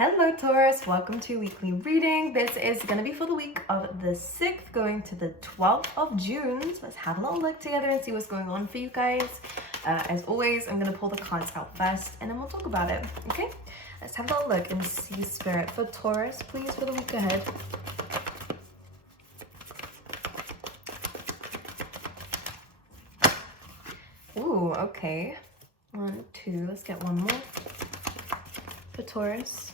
Hello Taurus, welcome to weekly reading. This is going to be for the week of the 6th going to the 12th of June. So let's have a little look together and see what's going on for you guys. As always, I'm going to pull the cards out first and then we'll talk about it. Okay, let's have a little look and see spirit for Taurus, please, for the week ahead. Ooh, okay. 1, 2, let's get one more for Taurus.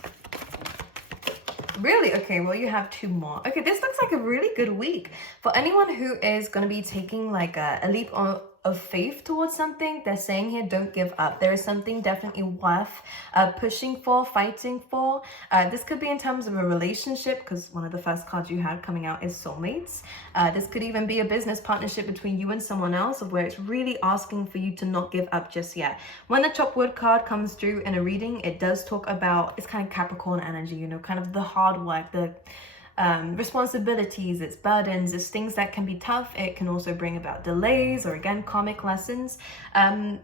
Really? Okay, well, you have 2 more. Okay, this looks like a really good week. For anyone who is going to be taking like a leap of faith towards something, they're saying here, don't give up. There is something definitely worth pushing for, fighting for. This could be in terms of a relationship, because one of the first cards you had coming out is soulmates. This could even be a business partnership between you and someone else, of where it's really asking for you to not give up just yet. When the chop wood card comes through in a reading, it does talk about, it's kind of Capricorn energy, you know, kind of the hard work, the responsibilities, it's burdens, it's things that can be tough. It can also bring about delays or again karmic lessons.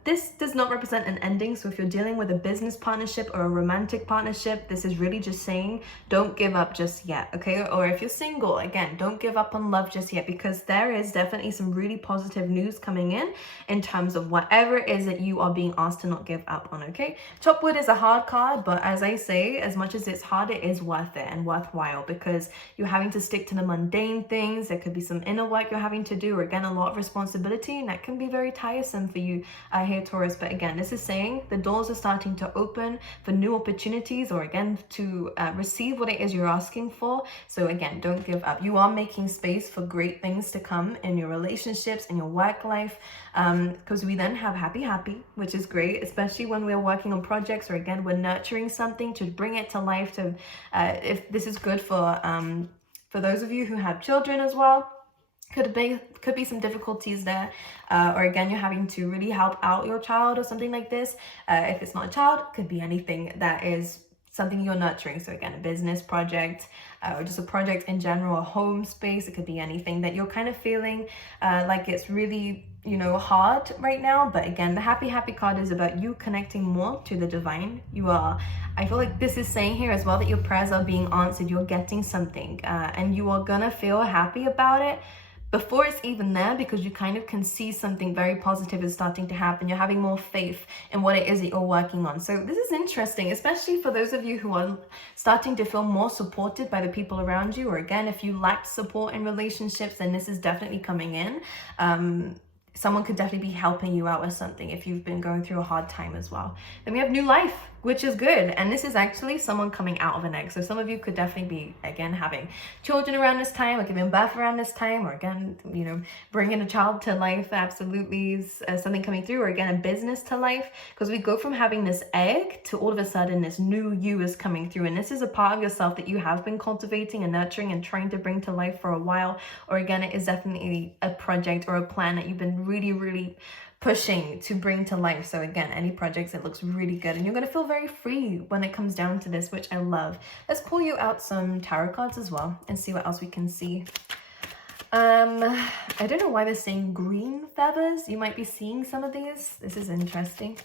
This does not represent an ending, so if you're dealing with a business partnership or a romantic partnership, this is really just saying don't give up just yet, okay? Or if you're single, again, don't give up on love just yet, because there is definitely some really positive news coming in terms of whatever it is that you are being asked to not give up on, okay? Chopwood is a hard card, but as I say, as much as it's hard, it is worth it and worthwhile, because you're having to stick to the mundane things. There could be some inner work you're having to do, or again, a lot of responsibility, and that can be very tiresome for you here, Taurus. But again, this is saying the doors are starting to open for new opportunities, or again, to receive what it is you're asking for. So again, don't give up. You are making space for great things to come in your relationships, in your work life, because we then have happy, which is great, especially when we're working on projects, or again, we're nurturing something to bring it to life. To if this is good for those of you who have children as well, could be some difficulties there, or again, you're having to really help out your child or something like this. If it's not a child, could be anything that is something you're nurturing. So again, a business project, or just a project in general, a home space. It could be anything that you're kind of feeling like it's really, you know, hard right now. But again, the happy card is about you connecting more to the divine. I feel like this is saying here as well that your prayers are being answered. You're getting something, and you are gonna feel happy about it before it's even there, because you kind of can see something very positive is starting to happen. You're having more faith in what it is that you're working on. So this is interesting, especially for those of you who are starting to feel more supported by the people around you, or again, if you lacked support in relationships, then this is definitely coming in. Someone could definitely be helping you out with something if you've been going through a hard time as well. Then we have new life, which is good. And this is actually someone coming out of an egg. So some of you could definitely be, again, having children around this time, or giving birth around this time, or again, you know, bringing a child to life. Absolutely is something coming through, or again, a business to life. Because we go from having this egg to all of a sudden this new you is coming through. And this is a part of yourself that you have been cultivating and nurturing and trying to bring to life for a while. Or again, it is definitely a project or a plan that you've been really pushing to bring to life. So again, any projects, it looks really good, and you're going to feel very free when it comes down to this, which I love. Let's pull you out some tarot cards as well and see what else we can see. I don't know why they're saying green feathers. You might be seeing some of these. This is interesting.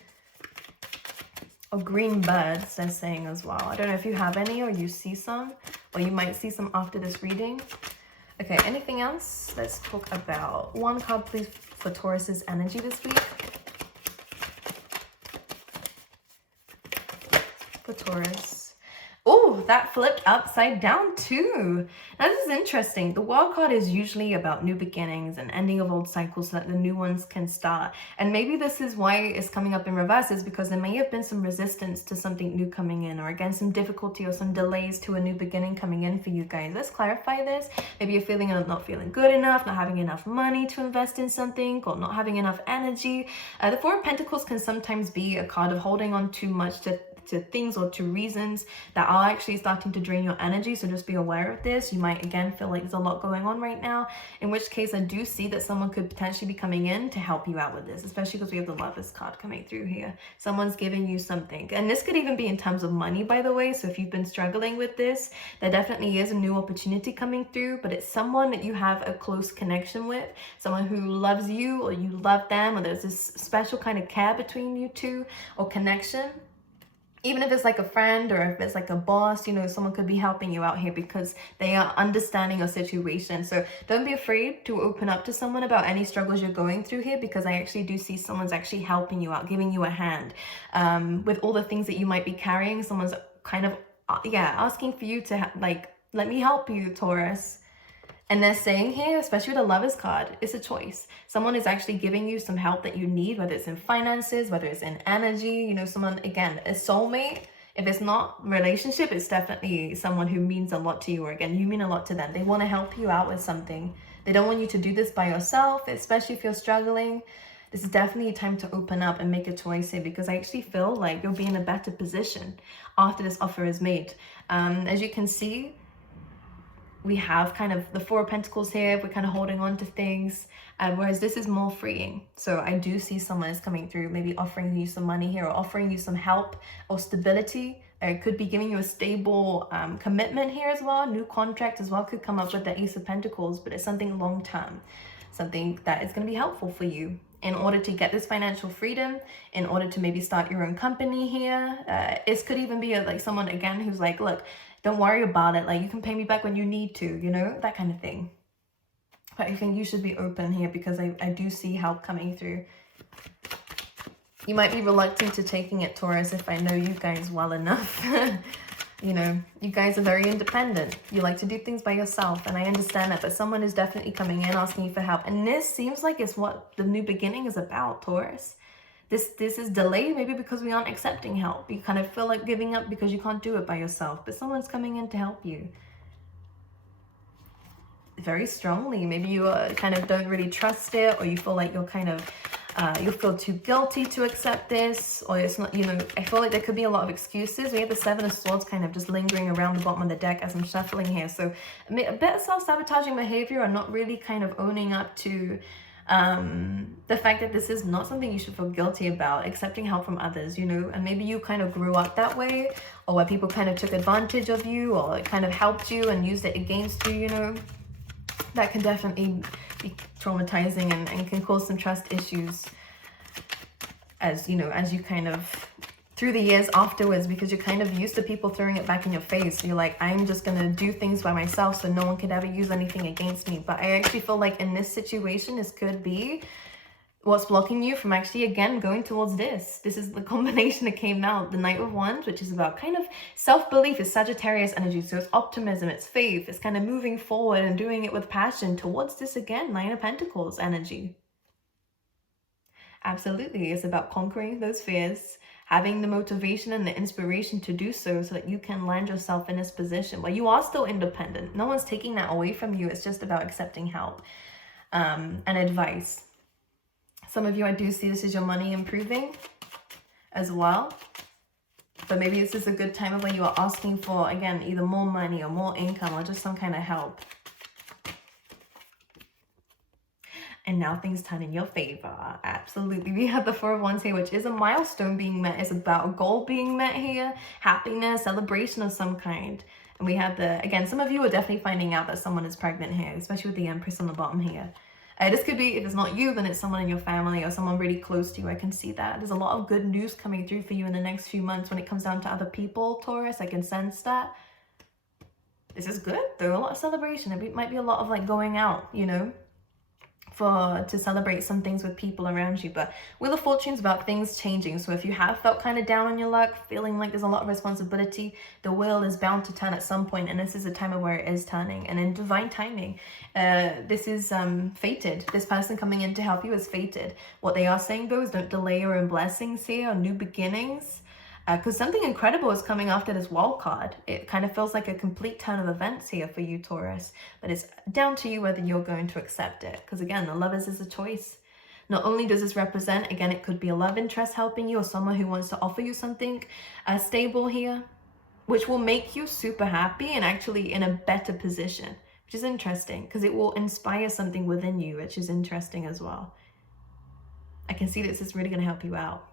Or green birds, they're saying as well. I don't know if you have any, or you see some, or you might see some after this reading. Okay, anything else? Let's talk about one card, please, for Taurus's energy this week. For Taurus. Oh, that flipped upside down too. Now this is interesting. The wild card is usually about new beginnings and ending of old cycles so that the new ones can start. And maybe this is why it's coming up in reverse, is because there may have been some resistance to something new coming in, or again, some difficulty or some delays to a new beginning coming in for you guys. Let's clarify this. Maybe you're feeling not feeling good enough, not having enough money to invest in something, or not having enough energy. The Four of Pentacles can sometimes be a card of holding on too much to things or to reasons that are actually starting to drain your energy. So just be aware of this. You might again feel like there's a lot going on right now, in which case I do see that someone could potentially be coming in to help you out with this, especially because we have the Lovers card coming through here. Someone's giving you something, and this could even be in terms of money, by the way. So if you've been struggling with this, there definitely is a new opportunity coming through, but it's someone that you have a close connection with, someone who loves you, or you love them, or there's this special kind of care between you two, or connection. Even if it's like a friend or if it's like a boss, you know, someone could be helping you out here because they are understanding your situation. So don't be afraid to open up to someone about any struggles you're going through here, because I actually do see someone's actually helping you out, giving you a hand with all the things that you might be carrying. Someone's kind of, asking for you to like, let me help you, Taurus. And they're saying here, especially with the Lovers card, it's a choice. Someone is actually giving you some help that you need, whether it's in finances, whether it's in energy, you know, someone, again, a soulmate. If it's not relationship, it's definitely someone who means a lot to you, or again, you mean a lot to them. They want to help you out with something. They don't want you to do this by yourself, especially if you're struggling. This is definitely a time to open up and make a choice here, because I actually feel like you'll be in a better position after this offer is made. As you can see, we have kind of the Four of Pentacles here. We're kind of holding on to things, whereas this is more freeing. So I do see someone is coming through, maybe offering you some money here, or offering you some help or stability. It could be giving you a stable commitment here as well. New contract as well could come up with the Ace of Pentacles, but it's something long term, something that is going to be helpful for you in order to get this financial freedom, in order to maybe start your own company here. It could even be like someone, again, who's like, look, don't worry about it. Like, you can pay me back when you need to, you know, that kind of thing. But I think you should be open here, because I do see help coming through. You might be reluctant to taking it, Taurus, if I know you guys well enough. You know, you guys are very independent. You like to do things by yourself, and I understand that. But someone is definitely coming in asking you for help. And this seems like it's what the new beginning is about, Taurus. This is delayed, maybe because we aren't accepting help. You kind of feel like giving up because you can't do it by yourself. But someone's coming in to help you very strongly. Maybe you kind of don't really trust it, or you feel like you're kind of you'll feel too guilty to accept this, or it's not, you know, I feel like there could be a lot of excuses. We have the Seven of Swords kind of just lingering around the bottom of the deck as I'm shuffling here. So a bit of self-sabotaging behavior, or not really kind of owning up to the fact that this is not something you should feel guilty about, accepting help from others, you know. And maybe you kind of grew up that way, or where people kind of took advantage of you, or kind of helped you and used it against you, you know. That can definitely be traumatizing and can cause some trust issues, as you know, as you kind of through the years afterwards, because you're kind of used to people throwing it back in your face. You're like, I'm just gonna do things by myself so no one could ever use anything against me. But I actually feel like in this situation, this could be what's blocking you from actually, again, going towards this. This is the combination that came out, the Knight of Wands, which is about kind of self-belief. Is Sagittarius energy, so it's optimism, it's faith, it's kind of moving forward and doing it with passion towards this, again, Nine of Pentacles energy. Absolutely, it's about conquering those fears, having the motivation and the inspiration to do so that you can land yourself in this position where you are still independent. No one's taking that away from you. It's just about accepting help and advice. Some of you, I do see this as your money improving as well. But maybe this is a good time of when you are asking for, again, either more money or more income or just some kind of help. And now things turn in your favor. Absolutely. We have the Four of Wands here, which is a milestone being met. It's about a goal being met here. Happiness, celebration of some kind. And we have the, again, some of you are definitely finding out that someone is pregnant here, especially with the Empress on the bottom here. This could be, if it's not you, then it's someone in your family or someone really close to you. I can see that. There's a lot of good news coming through for you in the next few months when it comes down to other people, Taurus. I can sense that. This is good. There's a lot of celebration. It might be a lot of like going out, you know, to celebrate some things with people around you. But Wheel of Fortune's about things changing. So if you have felt kind of down on your luck, feeling like there's a lot of responsibility, the wheel is bound to turn at some point, and this is a time of where it is turning, and in divine timing. This is fated. This person coming in to help you is fated. What they are saying though is don't delay your own blessings here, or new beginnings. Because something incredible is coming after this wild card. It kind of feels like a complete turn of events here for you, Taurus. But it's down to you whether you're going to accept it. Because again, the Lovers is a choice. Not only does this represent, again, it could be a love interest helping you, or someone who wants to offer you something stable here, which will make you super happy and actually in a better position, which is interesting because it will inspire something within you, which is interesting as well. I can see this is really going to help you out,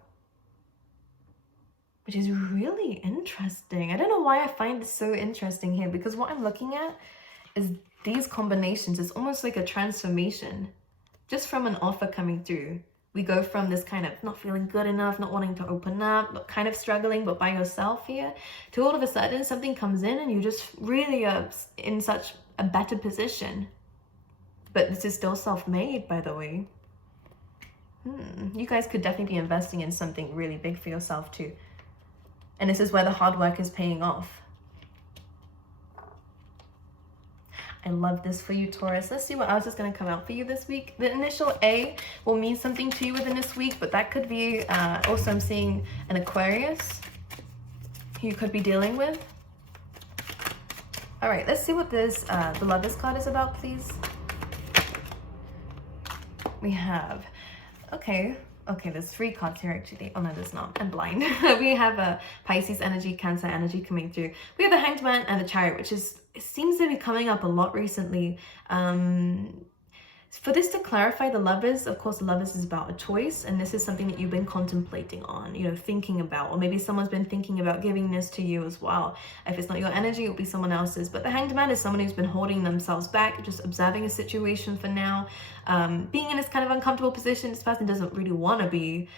which is really interesting. I don't know why I find this so interesting here, because what I'm looking at is these combinations. It's almost like a transformation just from an offer coming through. We go from this kind of not feeling good enough, not wanting to open up, kind of struggling, but by yourself here, to all of a sudden something comes in and you just really are in such a better position. But this is still self-made, by the way. You guys could definitely be investing in something really big for yourself too. And this is where the hard work is paying off. I love this for you, Taurus. Let's see what else is going to come out for you this week. The initial A will mean something to you within this week, but that could be, also I'm seeing an Aquarius who you could be dealing with. All right, let's see what this, the Lovers card is about, please. We have, okay, there's 3 cards here actually. Oh no, there's not. I'm blind. We have a Pisces energy, Cancer energy coming through. We have the Hanged Man and the Chariot, which is, it seems to be coming up a lot recently. For this to clarify, the Lovers, of course, the Lovers is about a choice, and this is something that you've been contemplating on, you know, thinking about, or maybe someone's been thinking about giving this to you as well. If it's not your energy, it'll be someone else's. But the Hanged Man is someone who's been holding themselves back, just observing a situation for now, being in this kind of uncomfortable position. This person doesn't really want to be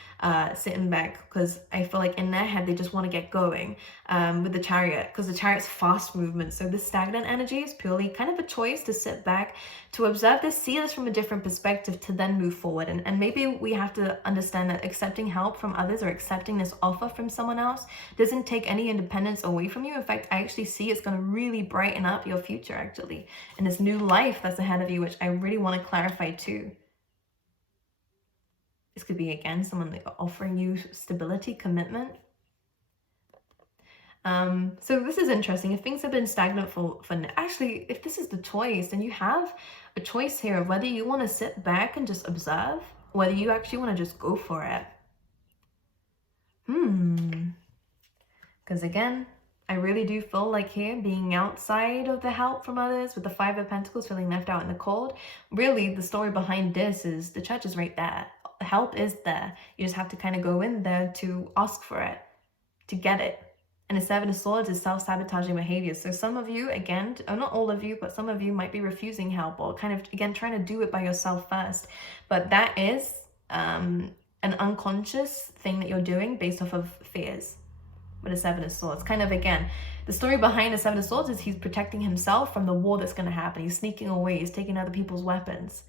sitting back, because I feel like in their head they just want to get going. With the Chariot, because the Chariot's fast movement, so this stagnant energy is purely kind of a choice to sit back, to observe this, see this from a different perspective, to then move forward. And maybe we have to understand that accepting help from others or accepting this offer from someone else doesn't take any independence away from you. In fact, I actually see it's going to really brighten up your future actually, and this new life that's ahead of you, which I really want to clarify too. This could be, again, someone like offering you stability, commitment. So this is interesting. If things have been stagnant for actually, if this is the choice, then you have a choice here of whether you want to sit back and just observe, whether you actually want to just go for it. Because again, I really do feel like here, being outside of the help from others, with the 5 of Pentacles, feeling left out in the cold, really the story behind this is the Church is right there. Help is there. You just have to kind of go in there to ask for it, to get it. And the 7 of Swords is self-sabotaging behavior. So some of you, again, or not all of you, but some of you might be refusing help, or kind of, again, trying to do it by yourself first. But that is an unconscious thing that you're doing based off of fears. With the 7 of Swords, kind of, again, the story behind the 7 of Swords is he's protecting himself from the war that's going to happen. He's sneaking away. He's taking other people's weapons.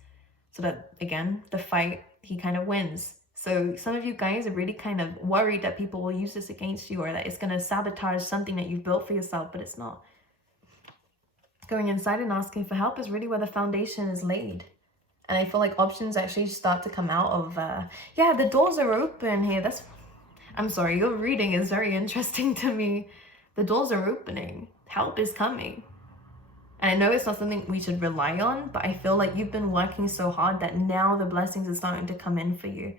So that, again, the fight, he kind of wins. So some of you guys are really kind of worried that people will use this against you, or that it's going to sabotage something that you've built for yourself, but it's not. Going inside and asking for help is really where the foundation is laid. And I feel like options actually start to come out of, yeah, the doors are open here. I'm sorry, your reading is very interesting to me. The doors are opening. Help is coming. And I know it's not something we should rely on, but I feel like you've been working so hard that now the blessings are starting to come in for you.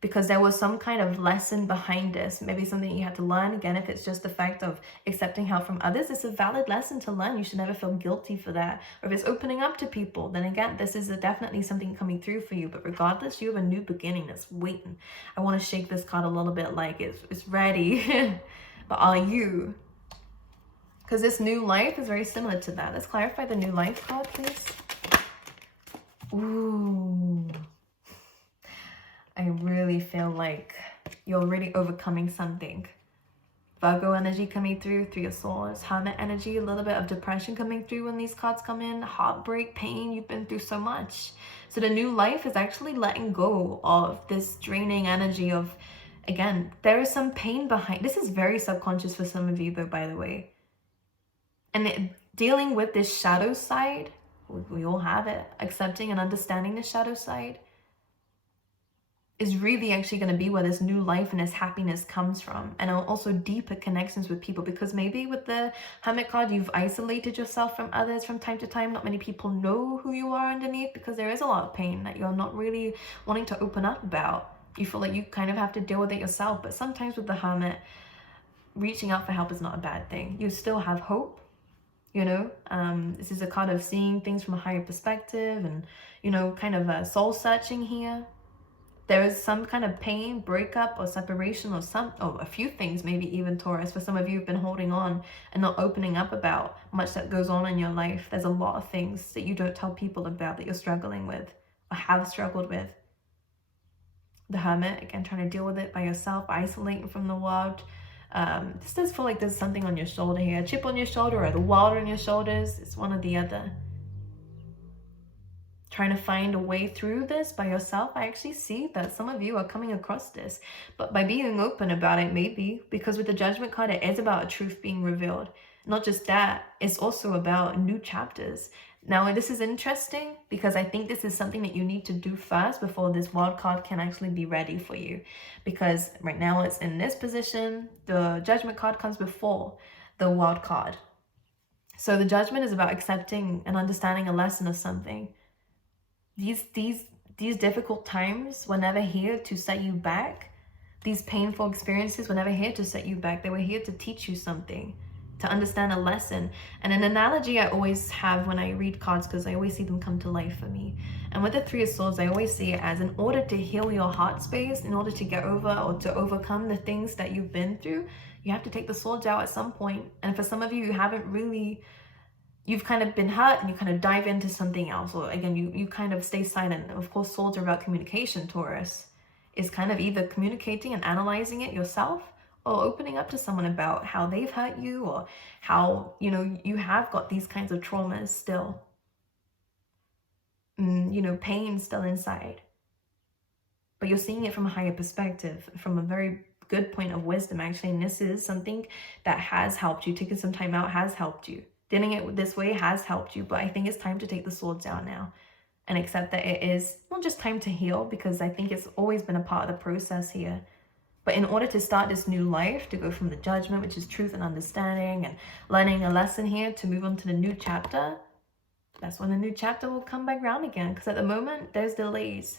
Because there was some kind of lesson behind this, maybe something you had to learn. Again, if it's just the fact of accepting help from others, it's a valid lesson to learn. You should never feel guilty for that. Or if it's opening up to people, then again, this is definitely something coming through for you. But regardless, you have a new beginning that's waiting. I want to shake this card a little bit like it's ready. But are you? Because this new life is very similar to that. Let's clarify the new life card, please. Ooh. I really feel like you're really overcoming something. Virgo energy coming through, 3 of Swords, Hermit energy, a little bit of depression coming through when these cards come in, heartbreak, pain, you've been through so much. So the new life is actually letting go of this draining energy of, again, there is some pain behind. This is very subconscious for some of you though, by the way. And dealing with this shadow side, we all have it, accepting and understanding the shadow side, is really actually going to be where this new life and this happiness comes from. And also deeper connections with people, because maybe with the Hermit card, you've isolated yourself from others from time to time. Not many people know who you are underneath, because there is a lot of pain that you're not really wanting to open up about. You feel like you kind of have to deal with it yourself. But sometimes with the Hermit, reaching out for help is not a bad thing. You still have hope, you know. This is a card of seeing things from a higher perspective, and, you know, kind of soul searching here. There is some kind of pain, breakup, or separation, or a few things, maybe even, Taurus. For some of you who've been holding on and not opening up about much that goes on in your life. There's a lot of things that you don't tell people about that you're struggling with or have struggled with. The Hermit, again, trying to deal with it by yourself, isolating from the world. This does feel like there's something on your shoulder here, a chip on your shoulder or the world on your shoulders. It's one or the other. Trying to find a way through this by yourself. I actually see that some of you are coming across this, but by being open about it, maybe, because with the Judgment card, it is about a truth being revealed. Not just that, it's also about new chapters. Now, this is interesting because I think this is something that you need to do first before this World card can actually be ready for you. Because right now it's in this position, the Judgment card comes before the World card. So the Judgment is about accepting and understanding a lesson of something. These difficult times were never here to set you back. These painful experiences were never here to set you back. They were here to teach you something, to understand a lesson. And an analogy I always have when I read cards, because I always see them come to life for me. And with the Three of Swords, I always see it as, in order to heal your heart space, in order to get over or to overcome the things that you've been through, you have to take the swords out at some point. And for some of you, you've kind of been hurt and you kind of dive into something else, or again, you kind of stay silent. Of course, swords are about communication. Taurus is kind of either communicating and analyzing it yourself, or opening up to someone about how they've hurt you, or how, you have got these kinds of traumas still, pain still inside. But you're seeing it from a higher perspective, from a very good point of wisdom, actually. And this is something that has helped you. Taking some time out has helped you. Dealing it this way has helped you, but I think it's time to take the swords out now and accept that it is not just time to heal, because I think it's always been a part of the process here. But in order to start this new life, to go from the Judgment, which is truth and understanding and learning a lesson here, to move on to the new chapter, that's when the new chapter will come back around again. Because at the moment, there's delays.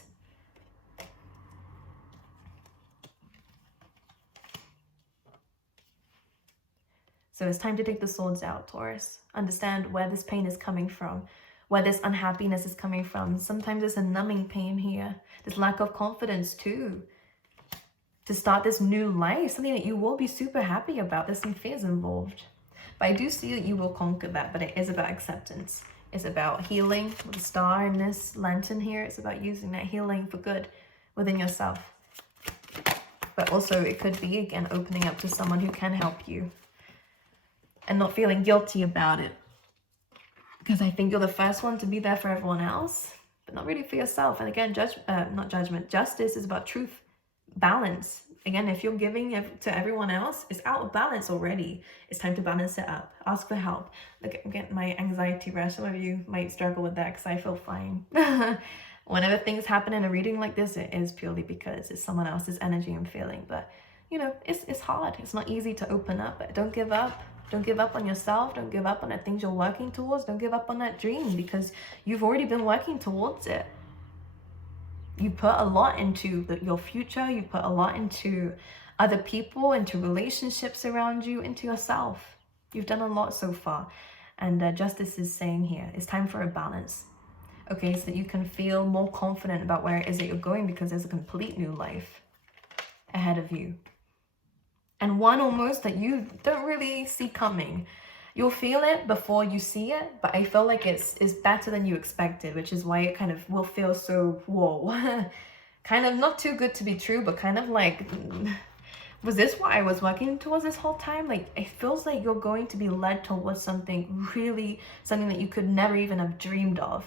So it's time to take the swords out, Taurus. Understand where this pain is coming from, where this unhappiness is coming from. Sometimes it's a numbing pain here. This lack of confidence too. To start this new life, something that you will be super happy about. There's some fears involved. But I do see that you will conquer that, but it is about acceptance. It's about healing with the star in this lantern here. It's about using that healing for good within yourself. But also it could be, again, opening up to someone who can help you. And not feeling guilty about it. Because I think you're the first one to be there for everyone else, but not really for yourself. And again, justice is about truth, balance. Again, if you're giving to everyone else, it's out of balance already. It's time to balance it up. Ask for help. Look, I'm getting my anxiety rush. Some of you might struggle with that because I feel fine. Whenever things happen in a reading like this, it is purely because it's someone else's energy I'm feeling. But, it's hard. It's not easy to open up, but don't give up. Don't give up on yourself. Don't give up on the things you're working towards. Don't give up on that dream, because you've already been working towards it. You put a lot into your future. You put a lot into other people, into relationships around you, into yourself. You've done a lot so far. And Justice is saying here, it's time for a balance. Okay, so that you can feel more confident about where it is that you're going, because there's a complete new life ahead of you. And one almost that you don't really see coming. You'll feel it before you see it, but I feel like it's better than you expected, which is why it kind of will feel so, whoa. Kind of not too good to be true, but kind of like, was this what I was working towards this whole time? Like, it feels like you're going to be led towards something that you could never even have dreamed of.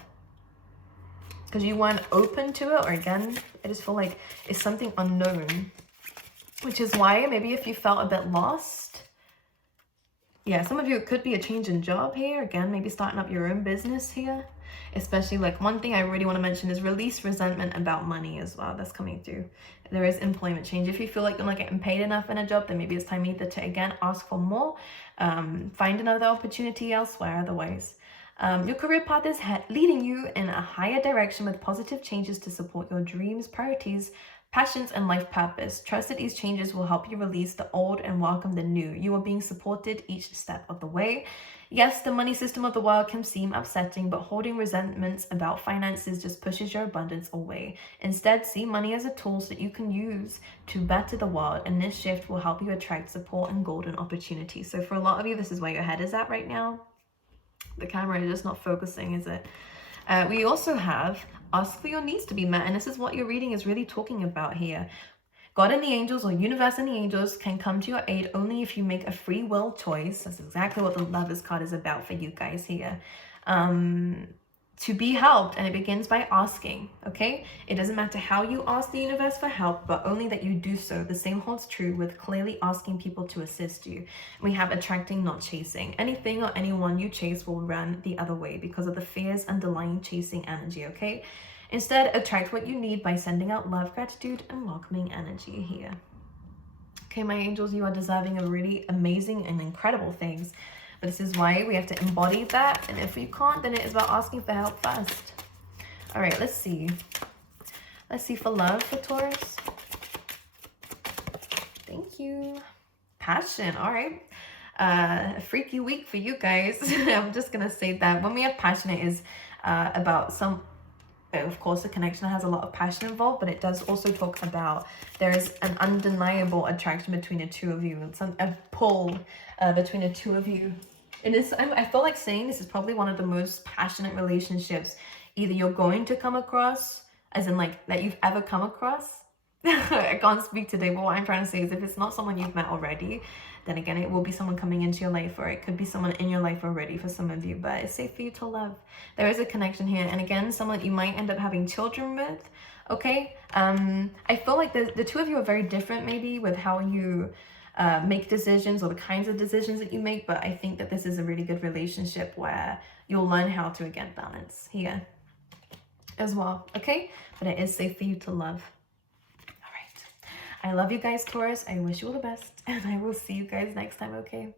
Because you weren't open to it, or again, I just feel like it's something unknown. Which is why maybe if you felt a bit lost, yeah, some of you, it could be a change in job here. Again, maybe starting up your own business here. Especially, like, one thing I really want to mention is release resentment about money as well. That's coming through. There is employment change. If you feel like you're not getting paid enough in a job, then maybe it's time either to, again, ask for more, find another opportunity elsewhere otherwise. Your career path is leading you in a higher direction with positive changes to support your dreams, priorities, passions, and life purpose. Trust that these changes will help you release the old and welcome the new. You are being supported each step of the way. Yes, the money system of the world can seem upsetting, but holding resentments about finances just pushes your abundance away. Instead, see money as a tool that you can use to better the world, and this shift will help you attract support and golden opportunities. So for a lot of you, this is where your head is at right now. The camera is just not focusing, is it? We also have ask for your needs to be met. And this is what your reading is really talking about here. God and the angels, or universe and the angels, can come to your aid only if you make a free will choice. That's exactly what the Lovers card is about for you guys here. To be helped, and it begins by asking, okay? It doesn't matter how you ask the universe for help, but only that you do so. The same holds true with clearly asking people to assist you. We have attracting, not chasing. Anything or anyone you chase will run the other way because of the fears underlying chasing energy, okay? Instead, attract what you need by sending out love, gratitude, and welcoming energy here. Okay, my angels, you are deserving of really amazing and incredible things. But this is why we have to embody that. And if you can't, then it is about asking for help first. All right, let's see. Let's see for love for Taurus. Thank you. Passion, all right. A freaky week for you guys. I'm just going to say that. When we have passion, it is about some... Of course, a connection that has a lot of passion involved, but it does also talk about there is an undeniable attraction between the two of you, a pull between the two of you. And this, I feel like saying this is probably one of the most passionate relationships either you're going to come across, as in like that you've ever come across. I can't speak today, but what I'm trying to say is if it's not someone you've met already, then again, it will be someone coming into your life, or it could be someone in your life already for some of you, but it's safe for you to love. There is a connection here, and again, someone that you might end up having children with, okay? I feel like the two of you are very different maybe with how you make decisions or the kinds of decisions that you make, but I think that this is a really good relationship where you'll learn how to, again, balance here as well, okay? But it is safe for you to love. I love you guys, Taurus. I wish you all the best, and I will see you guys next time, okay?